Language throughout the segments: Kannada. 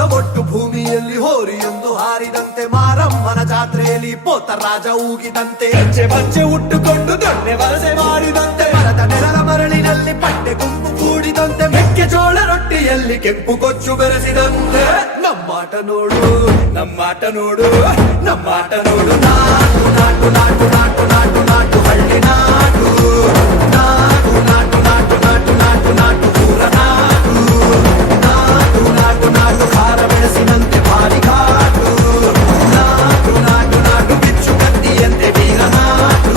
ಮರದ ಒಟ್ಟು ಭೂಮಿಯಲ್ಲಿ ಹೋರಿಯೊಂದು ಹಾರಿದಂತೆ ಮಾರಮ್ಮನ ಜಾತ್ರೆಯಲ್ಲಿ ಪೋತರಾಜ ಊಗಿದಂತೆ ಹೆಜ್ಜೆ ಬಚ್ಚೆ ಉಟ್ಟುಕೊಂಡು ದೊಣ್ಣೆ ವಲಸೆ ಮಾಡಿದಂತೆ ಮರದ ನೆರಳ ಮರಳಿನಲ್ಲಿ ಪಟ್ಟೆ ಗುಂಪು ಕೂಡಿದಂತೆ ಮೆಕ್ಕೆಜೋಳ ರೊಟ್ಟಿಯಲ್ಲಿ ಕೆಂಪು ಕೊಚ್ಚು ಬೆರೆಸಿದಂತೆ ನಮ್ಮಾಟ ನೋಡು ನಮ್ಮಾಟ ನೋಡು ನಮ್ಮಾಟ ನೋಡು ನಾಟು ನಾಟು ನಾಟು ನಾಟು ನಾಟು ನಾಟು ಹಳ್ಳಿ ನಾಟು ನಾಟು ನಾಟು ನಾಟು ನಾಟು ನಾಟು ನಾಟು ಪೂರ ನಾಟು ನಾಟು ನಾಟು ನಾಟು ಖಾರ ಬೆಳೆಸಿದಂತೆ ಭಾರಿ ಘಾಟು ನಾಟು ನಾಟು ನಾಟು ಬಿಚ್ಚು ಕತ್ತಿಯಂತೆ ಬೀಗ ನಾಟು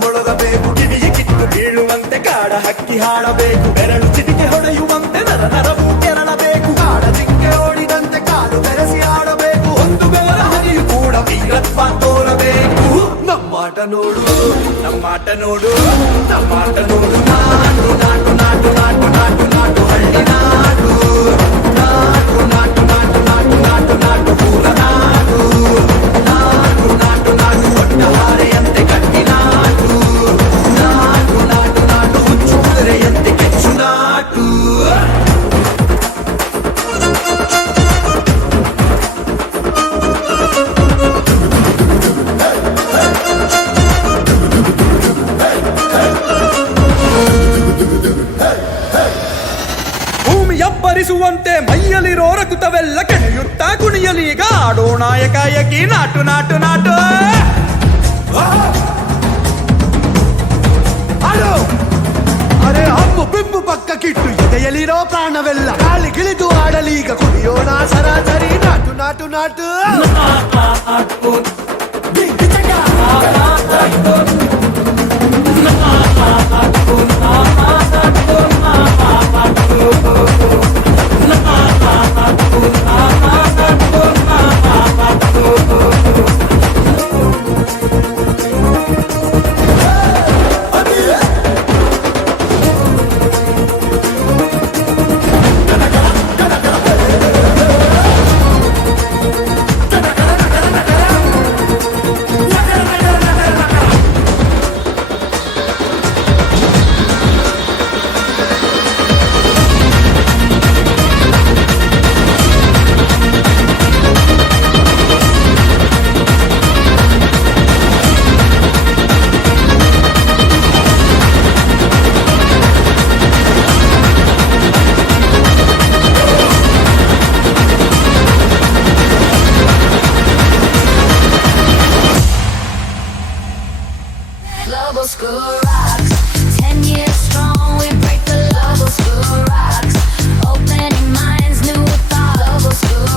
ಮೊಳಗಬೇಕು ಕಿವಿಗೆ ಕಿತ್ತು ಬೀಳುವಂತೆ ಕಾಡ ಹಕ್ಕಿ ಹಾಡಬೇಕು ಬೆರಳು ಚಿಟಿಕೆ ಹೊಡೆಯುವಂತೆ ನರ ನರವು ಕೆರಳಬೇಕು ಕಾಡ ಜಿಂಕೆ ಓಡಿದಂತೆ ಕಾಲು ಬೆರೆಸಿ ಆಡಬೇಕು ಒಂದು ಬೆವರ ಹರಿಯು ಕೂಡ ವೀರತ್ವ ತೋರಬೇಕು ನಮ್ಮಾಟ ನೋಡು ನಮ್ಮಾಟ ನೋಡು ನಮ್ಮಾಟ ನೋಡು ನಾಟು ನಾಟು ನಾಟು ನಾಟು ನಾಟು ನಾಟು ಹಳ್ಳಿ ನಾಟು ನಾಟು ನಾಟು ನಾಟು ನಾಟು ನಾಟು ನಾಟು ಪೂರ ನಾಟು ನಾಟು ನಾಟು ನಾಟು ಕೊಟ್ಟ ಹಾರೆಯಂತೆ ಕಟ್ಟಿ ನಾಟು ನಾಟು ನಾಟು ನಾಟು ಹುಚ್ಚು ಕುದುರೆಯಂತೆ ಕೆಚ್ಚು ನಾಟು ಭರಿಸುವಂತೆ ಮೈಯಲ್ಲಿರೋ ರಕುತವೆಲ್ಲ ಕೆಣೆಯುತ್ತಾ ಕುಣಿಯಲೀಗ ಆಡೋ ನಾಯಕಾಯಕಿ ನಾಟು ನಾಟು ನಾಟು ಅರೆ ಹಬ್ಬು ಬಿಂಬು ಪಕ್ಕ ಕಿಟ್ಟು ಎದೆಯಲ್ಲಿರೋ ಪ್ರಾಣವೆಲ್ಲ ಗಾಳಿಗಿಳಿದು ಆಡಲೀಗ ಕುಡಿಯೋಣ ಸರಾಸರಿ ನಾಟು ನಾಟು ನಾಟು Global School